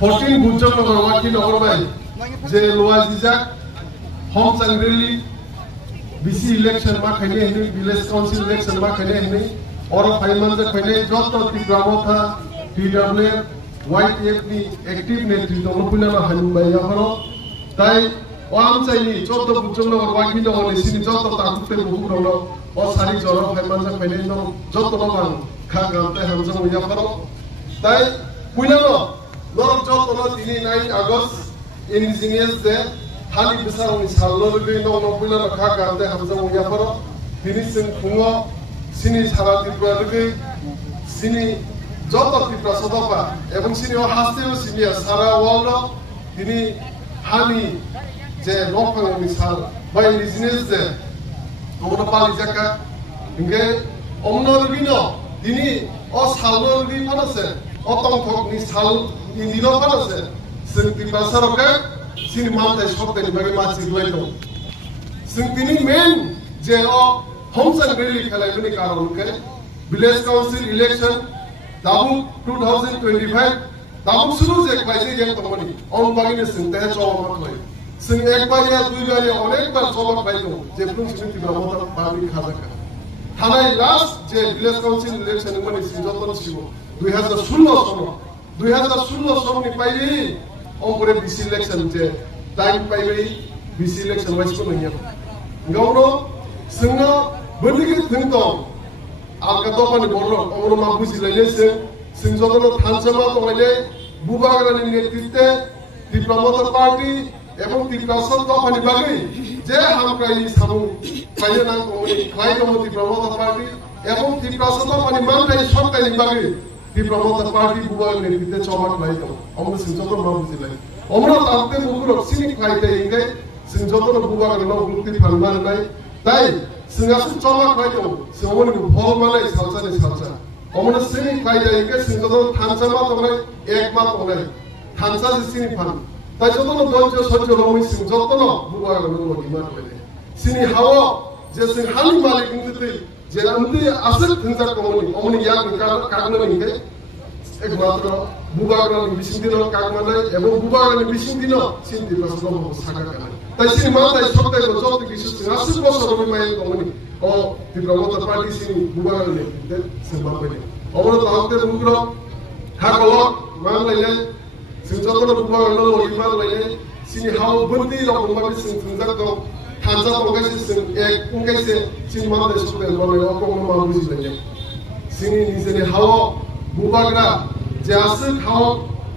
14 বুজক নগরবাকি নগরবাই যে লোয়া জিজাক home সাংরেলি BC election মা খাইনে হেনি ভিলেজ কাউন্সিল ইলেকশন মা খাইনে হেনি और फाइनल से पहले जो तिग्रामो था पीडब्ल्यू वाइट एफ नी एक्टिव नेतृत्व नपुना ना हनुमाया हरो ताई ओम चाहिए जो तो बुचम ना वाकी ना होने सिनी जो तो ताकुते बुकुरो ना और सारी जोरो फाइनल से पहले ना जो तो ना खा गाते हम जो या हरो ताई पुना ना लोग जो तो ना 9 अगस्त इंजीनियर्स डे हाली बिसारो नि सालो लगे ना पुना ना खा गाते हम जो या हरो फिनिशिंग खुंगो सिनी सारा त्रिपुरा लगे सिनी जत त्रिपुरा सदपा एवं सिनी हास्तेव सिनी सारा वर्ल्ड दिनी हानि जे लोकनि सार बाय बिजनेस जे ओमनो पाली जाका इंगे ओमनो बिनो दिनी ओ सालो लगे फानसे ओ तंखक नि साल इनिनो फानसे जों त्रिपुरा सरके सिनी मानते सकतेनि बागे मानसि ग्लाइदो जों दिनी मेन जे ओ होम सांग्रेली खेलायफोरनि कारण के विलेज काउंसिल इलेक्शन दाबु 2025 दाबु शुरू जे खायसे गेम तमनि अन बागिने सिंते चौमा खलाय सिं एक बार या दुई बार या अनेक बार चौमा खायदो जे प्रुन सिमिति ब्रह्मता पाबि खाजाका थानाय लास्ट जे विलेज काउंसिल इलेक्शन मनि सिंजतन सिबो 2016 सननि पाइलि अमरे बिसि इलेक्शन जे टाइम पाइलि बिसि इलेक्शन वाइसको नहिया गाउनो सिंनो बलिगे थिंदो आलका दखानि बरलो अमरो मा बुजिलायले सिं जदनो थानसमा दंलायले बुबाग्रानि नेतृत्वे त्रिपुरा पार्टी एवं त्रिपुरा दखानि बागै जे हामक्रायनि सामु खायनो नांगौनि खाय दङ त्रिपुरा पार्टी एवं त्रिपुरा दखानि मानथाय सरकारनि बागै त्रिपुरा पार्टी बुबाग्रानि नेतृत्वे चमा खाय दङ अमरो सिं जदनो मा बुजिलाय अमरो ताते बुगुरो सिनि खायते इंगे सिं जदनो बुबाग्रानो गुरुति फानमारनाय ताई सिंगासु चमा खायदो सिंगमनि भल माने सालसानि सालसा अमन सिनि खायदा इके सिंगदो थानसामा तंनाय एक मा तंनाय थानसा सिनि फान ताई जतनो दन्ज सज्ज रमि सिं जतनो बुबागा नो दिमा तले सिनि हावो जे सिं हानि मालिक निते जे अंति आसल थिंजा कमनि अमनि याक कागनो निके एकमात्र बुबागा बिसिंदिनो कागमानाय एबं बुबागा बिसिंदिनो सिन्दि प्रसनो सागा कानाय ताई सिनि मानदाय सबताय जत किसु आसिल बसर माय कमनि ओ त्रिपुरा पार्टी सिनि बुबागा ने सेबा पले अमरो तावते बुगुरो हाकलो मानलायले सिंजतनो बुबागा नो इमानलायले सिनि हाव बन्दी रकम माबि सिं थिंजा दं थानजा दंगायसे सिं एक उंगायसे सिनि मानदाय सबताय माने अकम मा बुजिलायले सिनि निजेनि हाव बुबागा जे आसिल हाव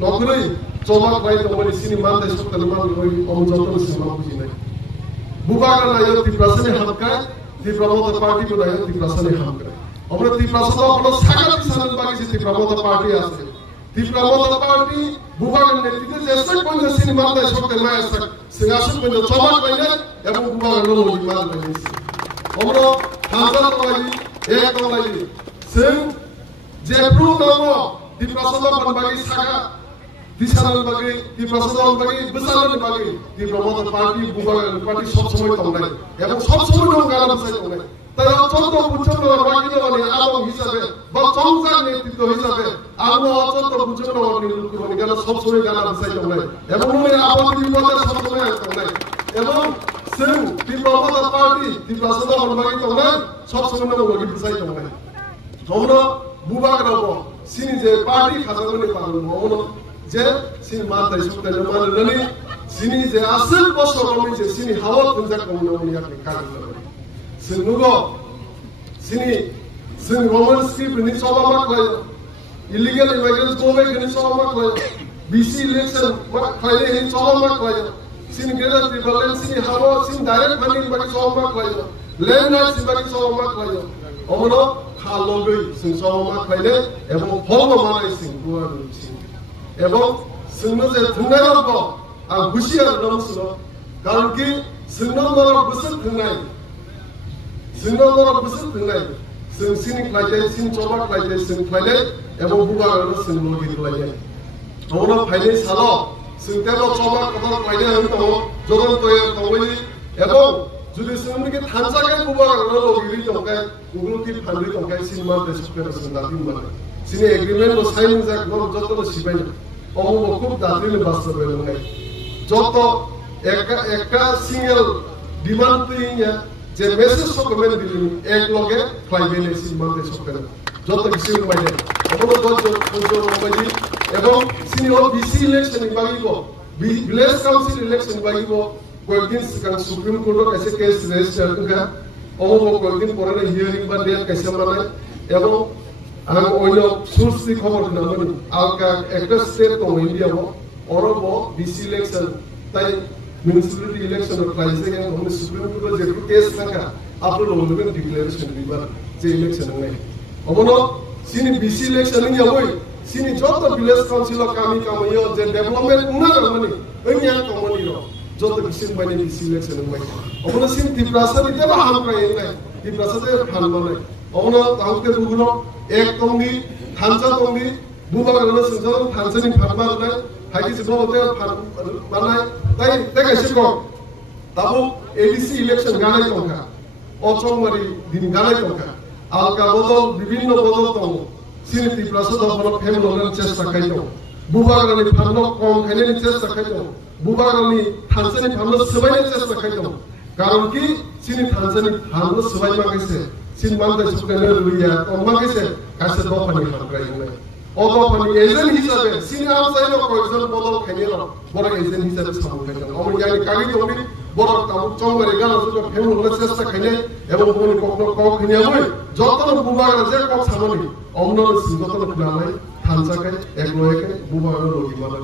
नगरै चमा खाय दंमोन सिनि मानदाय सबताय मानलाय अम जतनो सिमा बुजिनाय बुबागा नायो त्रिपुरासनि हामकाय त्रिपुरा पार्टी को नायो त्रिपुरासनि हामकाय अमरो त्रिपुरा अपनो सागा दिसान बागि त्रिपुरा पार्टी आसे त्रिपुरा पार्टी बुबागा नेतृत्व जेसे कोन सिनि मानदाय सबताय माय सक सिंगासन कोन चमा खायने एवं बुबागा नो मान बायने अमरो हाजा तलायि एक तलायि सिं जेब्रु दङो त्रिपुरा बागि सागा दिसानल बागै त्रिपुरा बागै बसानल बागै त्रिपुरा पार्टी बुबागा पार्टी सब समय तंनाय एवं सब समय दं गाना बसाय तंनाय ताय चंद बुचम वाकी ननि आलो हिसाबे बा चंजा नेतृत्व हिसाबे आलो चंद बुचम ननि लुकुनि गाना सब समय गाना बसाय तंनाय एवं ननि आबादि बिपदे सब समय तंनाय एवं जों त्रिपुरा पार्टी त्रिपुरा बागै तंनाय सब समय ननि बसाय तंनाय हमरो बुबागा सिनि जे पार्टी खाजागनि पागल हमरो जे सिनि मानदाय सबताय माननानै सिनि जे आसल बसरनि जे सिनि हावा खुंजा कमननि याकनि कागल सिनुगो सिनि जों रोमन स्क्रिप्टनि सभा खाय इलीगल इमाइग्रेंट्स गो बैक नि सभा खाय बीसी इलेक्शन खायले नि सभा खाय सिनि ग्रेटर ट्रिब्यूनल सिनि हावा सिनि डाइरेक्ट फंडिंग बागि सभा खाय लैंड राइट्स बागि सभा खाय अमनो खालगै जों सभा खायले एवं फल मानाय सिं गुवा सिं एवं जोंनो जे थुंनाय दं आं बुजिया नमस्कार कारण कि जोंनो नरा बोसोर थुंनाय जोंनो नरा बोसोर थुंनाय जों सिनि खायले सिनि चमा खायले जों खायले एवं बुबागानो जों लगे खायले अमनो फायले सालो जों तेरो चमा कथा खायले हम दङ जरन तय तंगनि एवं जुदि जोंनि थानजागे बुबागानो लगे दंखाय गुगुलति फानरि दंखाय सिनेमा देशफोर जों दाबि माने सिनि एग्रीमेंट साइन जाक जतनो सिबाय অমুক খুব দাঁড়িয়ে বাস্তবায়ন নাই যত একটা সিঙ্গেল ডিমান্ড তুইয়া যে মেসেজ সকলে দিলেন এক লগে ফ্লাইবেন সিমান্তে সকলে যত কিছু বাইরে অবলো দজ এবং সিনিয়র বিসি ইলেকশন বাগিব ভিলেজ কাউন্সিল ইলেকশন বাগিব কয়েকদিন সুপ্রিম কোর্টের কাছে কেস রেজিস্টার করা অমুক কয়েকদিন পরে হিয়ারিং বা ডেট কাছে মানে এবং ang oyo source di khobor namani alka একটা state ko india mo orobo bc election tai municipality election or rising and on supreme court je case thaka apro logen declaration bibar je election nai obono sini bc election ni yoi sini joto village council kami kamayo je development una namani enya komoni ro joto bisin bani bc election nai obono sini tiprasa ni deba ham kai nai tiprasa de han manai obono tangke duguno এক টঙ্গি থানসা টঙ্গি বুবাগানো সঞ্চালন থানসানি ফারমা নাই হাইকি সিবতে বানাই তাই দেখাইছে কম তাবো ADC election Ganai টঙ্কা অচংমারি দিন গানাই টঙ্কা আলকা বদল বিভিন্ন বদল টং সিনিতি প্রাসদ হল ফেমলনের চেষ্টা খাইতো বুবাগানি ফারনো কম খাইনি চেষ্টা খাইতো বুবাগানি থানসানি ফারনো সবাইনি চেষ্টা খাইতো কারণ কি সিনি থানসানি ফারনো সবাই মাগেছে sin manda sukene luya on magese kase do pani hamrai ne odo pani ejen hisabe sin am saino koizon bodol khenelo boro ejen hisabe samu khenelo amon yani kagi tobi boro kamu chongare galo suko phemu le chesta khene ebong boni kokno kok khine moi jotono bubaga je kok samani omno sin jotono khulai thansa kai ek loyeke bubaga logi mala